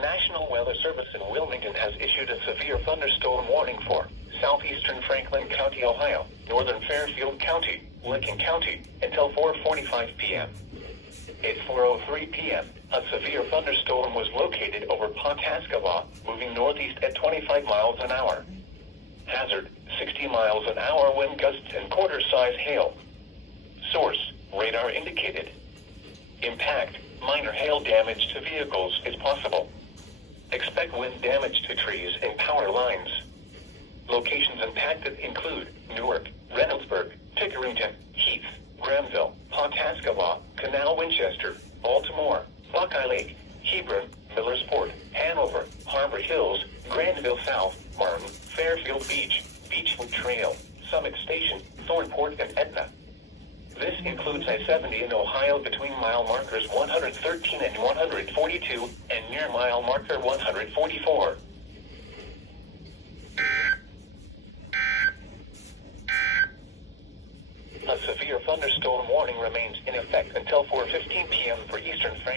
National Weather Service in Wilmington has issued a severe thunderstorm warning for southeastern Franklin County, Ohio, northern Fairfield County, Lincoln County, until 4:45 p.m. At 4:03 p.m., a severe thunderstorm was located over Pawhuska, moving northeast at 25 miles an hour. Hazard, 60 miles an hour wind gusts and quarter-size hail. Source, radar indicated. Impact, minor hail damage to vehicles is possible. Expect wind damage to trees and power lines. Locations impacted include Newark, Reynoldsburg, Tickerington, Heath, Granville, Pawhuska, Canal Winchester, Baltimore, Buckeye Lake, Hebron, Millersport, Hanover, Harbor Hills, Granville South, Martin, Fairfield Beach, Beechwood Trail, Summit Station, Thornport, and Etna. This includes I-70 in Ohio between mile markers 113 and 142, and near mile marker 144. A severe thunderstorm warning remains in effect until 4:15 p.m. for eastern Franklin.